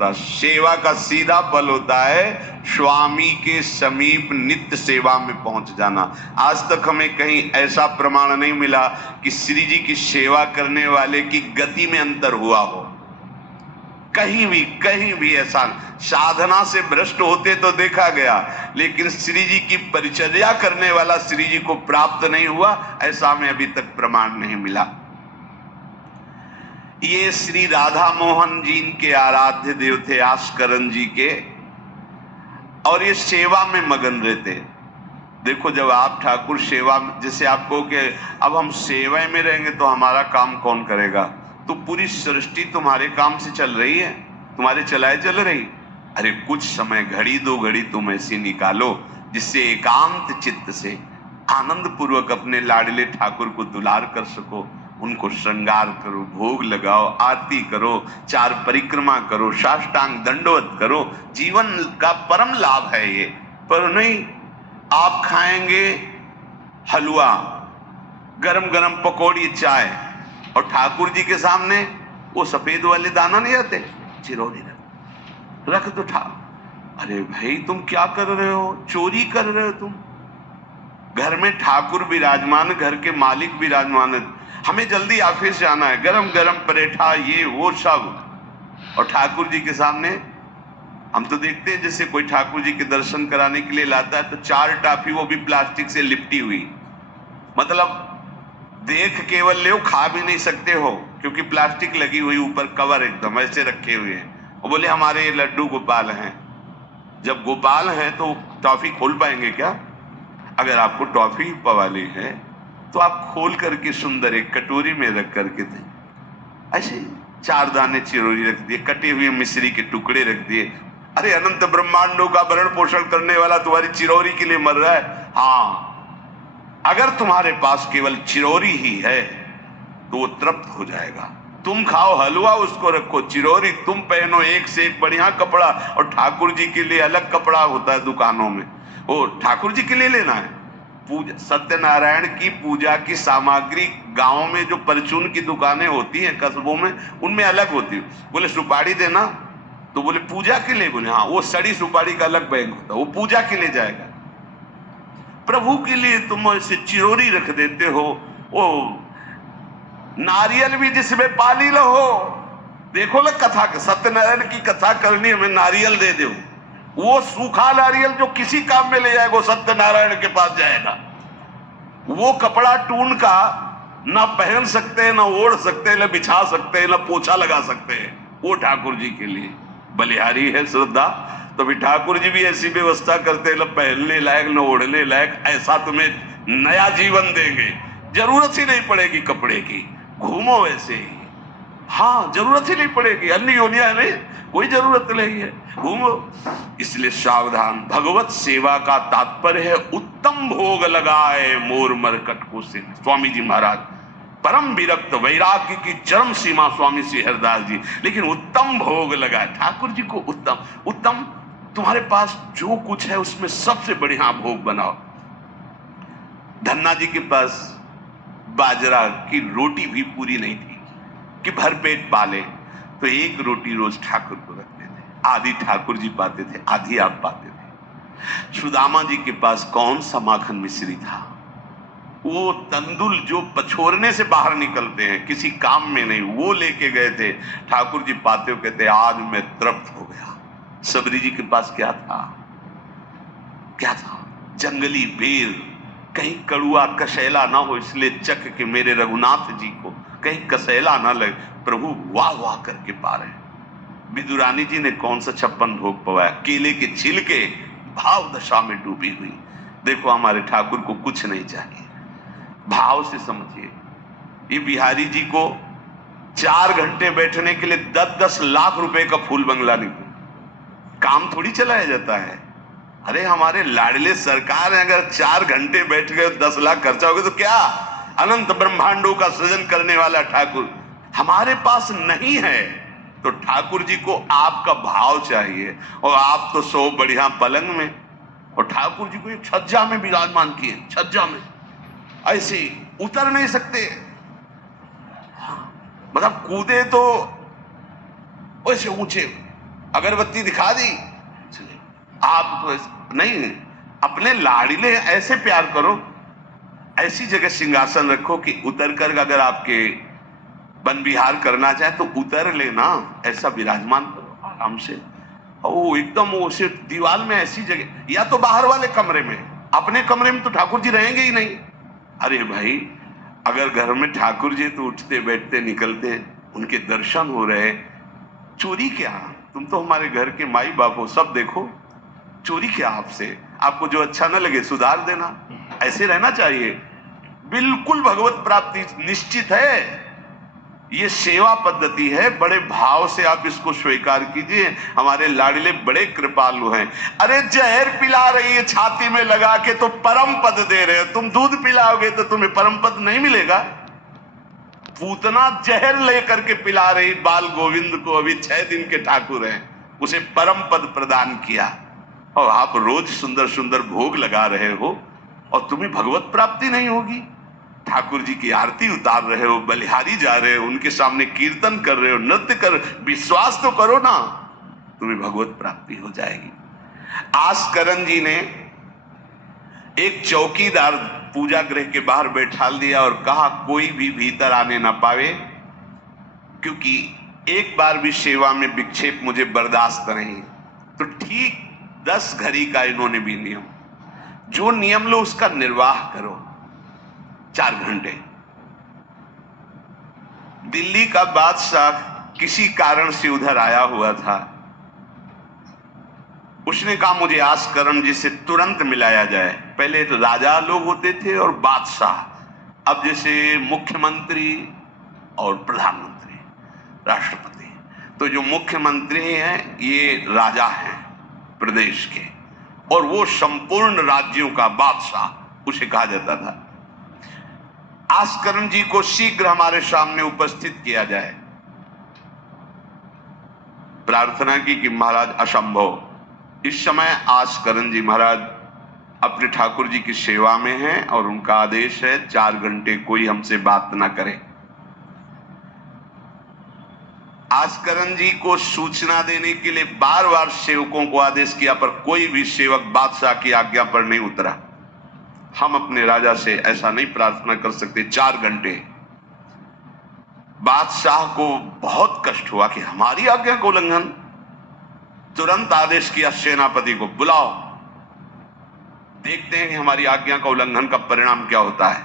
होता। सेवा का सीधा फल होता है स्वामी के समीप नित्य सेवा में पहुंच जाना। आज तक हमें कहीं ऐसा प्रमाण नहीं मिला कि श्री जी की सेवा करने वाले की गति में अंतर हुआ हो। कहीं भी ऐसा साधना से भ्रष्ट होते तो देखा गया, लेकिन श्री जी की परिचर्या करने वाला श्री जी को प्राप्त नहीं हुआ, ऐसा हमें अभी तक प्रमाण नहीं मिला। ये श्री राधा मोहन जी के आराध्य देव थे, आस्करन जी के, और ये सेवा में मगन रहते। देखो, जब आप ठाकुर सेवा, जैसे आपको कि अब हम सेवा में रहेंगे तो हमारा काम कौन करेगा, तो पूरी सृष्टि तुम्हारे काम से चल रही है, तुम्हारे चलाए चल रही। अरे कुछ समय, घड़ी दो घड़ी तुम ऐसी निकालो जिससे एकांत चित्त से आनंद पूर्वक अपने लाडले ठाकुर को दुलार कर सको। उनको श्रृंगार करो, भोग लगाओ, आरती करो, चार परिक्रमा करो, साष्टांग दंडवत करो। जीवन का परम लाभ है ये। पर नहीं, आप खाएंगे हलवा, गरम गरम पकौड़ी, चाय, और ठाकुर जी के सामने वो सफेद वाले दाना नहीं आते, चिरौरी रख दो अरे भाई तुम क्या कर रहे हो, चोरी कर रहे हो तुम। घर में ठाकुर विराजमान, घर के मालिक विराजमान है, हमें जल्दी ऑफिस जाना है, गरम गरम परेठा, ये वो सब, और ठाकुर जी के सामने। हम तो देखते हैं जैसे कोई ठाकुर जी के दर्शन कराने के लिए लाता है तो 4 टाफी, वो भी प्लास्टिक से लिपटी हुई, मतलब देख केवल ले, खा भी नहीं सकते हो क्योंकि प्लास्टिक लगी हुई, ऊपर कवर एकदम ऐसे रखे हुए हैं। और बोले हमारे ये लड्डू गोपाल हैं। जब गोपाल हैं तो टॉफी खोल पाएंगे क्या? अगर आपको टॉफी पवाली है तो आप खोल करके सुंदर एक कटोरी में रख करके दे, ऐसे 4 दाने चिरौरी रख दिए, कटे हुए मिश्री के टुकड़े रख दिए। अरे अनंत ब्रह्मांडों का भरण पोषण करने वाला तुम्हारी चिरौरी के लिए मर रहा है। हाँ, अगर तुम्हारे पास केवल चिरौरी ही है तो वो तृप्त हो जाएगा। तुम खाओ हलवा, उसको रखो, चिरौरी तुम पहनो, एक से एक बढ़िया कपड़ा, और ठाकुर जी के लिए अलग कपड़ा होता है दुकानों में, वो ठाकुर जी के लिए लेना है। पूजा, सत्यनारायण की पूजा की सामग्री गांव में जो परचून की दुकानें होती हैं कस्बों में, उनमें अलग होती है। बोले सुपारी देना, तो बोले पूजा के लिए, बोले हाँ, वो सड़ी सुपारी का अलग बैंक होता है, वो पूजा के लिए जाएगा। प्रभु के लिए तुम ऐसे चिरौरी रख देते हो। वो नारियल भी जिसमें पाली लो, देखो ना कथा, सत्यनारायण की कथा करनी, हमें नारियल दे दो। वो सूखा नारियल जो किसी काम में ले जाएगा, वो सत्यनारायण के पास जाएगा। वो कपड़ा टून का ना पहन सकते हैं, ना ओढ़ सकते हैं, ना बिछा सकते हैं, ना पोछा लगा सकते हैं, वो ठाकुर जी के लिए बलिहारी है श्रद्धा। तो भी ठाकुर जी भी ऐसी व्यवस्था करते हैं, ना पहनने लायक ना ओढ़ने लायक, ऐसा तुम्हें नया जीवन देंगे, जरूरत ही नहीं पड़ेगी कपड़े की, घूमो वैसे ही। हाँ, जरूरत ही नहीं पड़ेगी, अन्य योनिया नहीं, कोई जरूरत नहीं है, घूमो। इसलिए सावधान। भगवत सेवा का तात्पर्य है उत्तम भोग लगाए मोर मरकट को से। स्वामी जी महाराज परम विरक्त, वैराग्य की चरम सीमा स्वामी श्री हरिदास जी, लेकिन उत्तम भोग लगाए ठाकुर जी को। उत्तम उत्तम, तुम्हारे पास जो कुछ है उसमें सबसे बढ़िया भोग बनाओ। धन्ना जी के पास बाजरा की रोटी भी पूरी नहीं थी कि भरपेट पाले, तो एक रोटी रोज ठाकुर को रखते थे। आधी ठाकुर जी पाते थे, आधी आप पाते थे। सुदामा जी के पास कौन सा माखन मिश्री था, वो तंदुल जो पछोरने से बाहर निकलते हैं, किसी काम में नहीं, वो लेके गए थे। ठाकुर जी पाते हो कहते आज मैं तृप्त हो गया। सबरी जी के पास क्या था, क्या था? जंगली बेर, कहीं कड़ुआ कशैला ना हो, इसलिए चख के मेरे रघुनाथ जी को कहीं कसैला ना लगे। प्रभु वाह वाह करके पा रहे हैं। विदुरानी जी ने कौन सा 56 भोग पवाया, केले के छिलके, भाव दशा में डूबी हुई। देखो हमारे ठाकुर को कुछ नहीं चाहिए, भाव से समझिए। ये बिहारी जी को 4 घंटे बैठने के लिए 10-10 लाख रुपए का फूल बंगला निकला, काम थोड़ी चलाया जाता है। अरे हमारे लाडले सरकार है, अगर 4 घंटे बैठ गए 10 लाख खर्चा हो गया तो क्या? अनंत ब्रह्मांडों का सृजन करने वाला ठाकुर हमारे पास नहीं है, तो ठाकुर जी को आपका भाव चाहिए। और आप तो सो बढ़िया पलंग में, और ठाकुर जी को एक छज्जा में विराजमान किए, छज्जा में ऐसे उतर नहीं सकते, मतलब कूदे तो वैसे ऊंचे, अगरबत्ती दिखा दी, चले। आप तो नहीं, अपने लाड़िले ऐसे प्यार करो, ऐसी जगह सिंहासन रखो कि उतर कर अगर आपके वन विहार करना चाहे तो उतर लेना, ऐसा विराजमान करो आराम से। ओ एकदम उसे दीवार में ऐसी जगह, या तो बाहर वाले कमरे में, अपने कमरे में तो ठाकुर जी रहेंगे ही नहीं। अरे भाई, अगर घर में ठाकुर जी तो उठते बैठते निकलते, उनके दर्शन हो रहे, चोरी क्या? तुम तो हमारे घर के माई बाप हो, सब देखो, चोरी क्या आपसे? आपको जो अच्छा न लगे सुधार देना, ऐसे रहना चाहिए। बिल्कुल भगवत प्राप्ति निश्चित है। ये सेवा पद्धति है, बड़े भाव से आप इसको स्वीकार कीजिए। हमारे लाडले बड़े कृपालु हैं। अरे जहर पिला रही है छाती में लगा के तो परम पद दे रहे हो, तुम दूध पिलाओगे तो तुम्हें परम पद नहीं मिलेगा। पूतना जहर लेकर के पिला रही बाल गोविंद को, अभी 6 दिन के ठाकुर हैं, उसे परम पद प्रदान किया, और आप रोज सुंदर सुंदर भोग लगा रहे हो और तुम्हें भगवत प्राप्ति नहीं होगी। ठाकुर जी की आरती उतार रहे हो, बलिहारी जा रहे हो, उनके सामने कीर्तन कर रहे हो, नृत्य कर, विश्वास तो करो ना, तुम्हें भगवत प्राप्ति हो जाएगी। आस्करन जी ने एक चौकीदार पूजा गृह के बाहर बैठा दिया और कहा कोई भी भीतर आने ना पावे, क्योंकि एक बार भी सेवा में विक्षेप मुझे बर्दाश्त नहीं। तो ठीक 10 घड़ी का इन्होंने भी नियम, जो नियम लो उसका निर्वाह करो। 4 घंटे। दिल्ली का बादशाह किसी कारण से उधर आया हुआ था, उसने कहा मुझे आस्करण जी से तुरंत मिलाया जाए। पहले तो राजा लोग होते थे और बादशाह, अब जैसे मुख्यमंत्री और प्रधानमंत्री, राष्ट्रपति। तो जो मुख्यमंत्री हैं ये राजा हैं प्रदेश के, और वो संपूर्ण राज्यों का बादशाह उसे कहा जाता था। आस्करण जी को शीघ्र हमारे सामने उपस्थित किया जाए। प्रार्थना की कि महाराज असंभव, इस समय आस्करण जी महाराज अपने ठाकुर जी की सेवा में हैं और उनका आदेश है 4 घंटे कोई हमसे बात ना करे। आस्करण जी को सूचना देने के लिए बार बार सेवकों को आदेश किया, पर कोई भी सेवक बादशाह की आज्ञा पर नहीं उतरा। हम अपने राजा से ऐसा नहीं प्रार्थना कर सकते। 4 घंटे। बादशाह को बहुत कष्ट हुआ कि हमारी आज्ञा का उल्लंघन। तुरंत आदेश किया सेनापति को, बुलाओ, देखते हैं कि हमारी आज्ञा का उल्लंघन का परिणाम क्या होता है।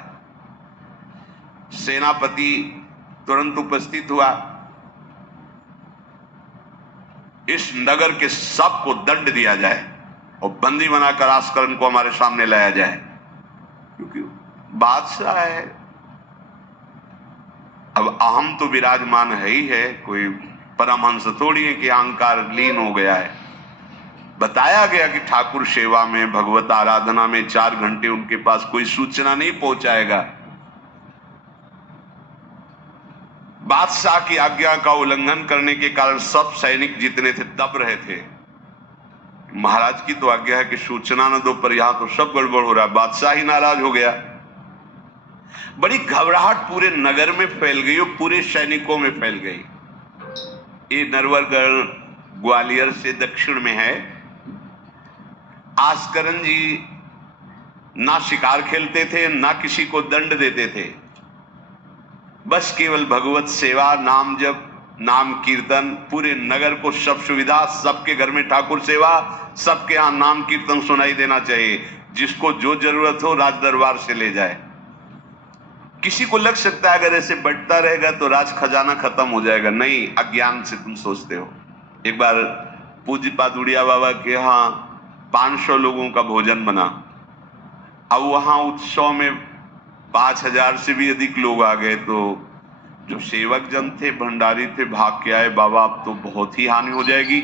सेनापति तुरंत उपस्थित हुआ। इस नगर के सबको दंड दिया जाए और बंदी बनाकर आस्करण को हमारे सामने लाया जाए, क्योंकि बादशाह है। अब अहम तो विराजमान है ही है, कोई परमहंस थोड़ी है कि अहंकार लीन हो गया है। बताया गया कि ठाकुर सेवा में, भगवत आराधना में 4 घंटे उनके पास कोई सूचना नहीं पहुंचाएगा। बादशाह की आज्ञा का उल्लंघन करने के कारण सब सैनिक जितने थे दब रहे थे। महाराज की तो आज्ञा है कि सूचना न दो, पर यहां तो सब गड़बड़ हो रहा है। बादशाह ही नाराज हो गया। बड़ी घबराहट पूरे नगर में फैल गई और पूरे सैनिकों में फैल गई। ये नरवरगढ़ ग्वालियर से दक्षिण में है। आस्करण जी ना शिकार खेलते थे, ना किसी को दंड देते थे, बस केवल भगवत सेवा, नाम जप, नाम कीर्तन, पूरे नगर को सब सुविधा, सबके घर में ठाकुर सेवा, सबके यहां नाम कीर्तन सुनाई देना चाहिए। जिसको जो जरूरत हो राज दरबार से ले जाए। किसी को लग सकता है अगर ऐसे बढ़ता रहेगा तो राज खजाना खत्म हो जाएगा। नहीं, अज्ञान से तुम सोचते हो। एक बार पूज्य पादुड़िया बाबा के यहाँ 500 लोगों का भोजन बना। अब वहां उत्सव में 5000 से भी अधिक लोग आ गए, तो जो सेवक जन थे, भंडारी थे, भाग के आए, बाबा अब तो बहुत ही हानि हो जाएगी।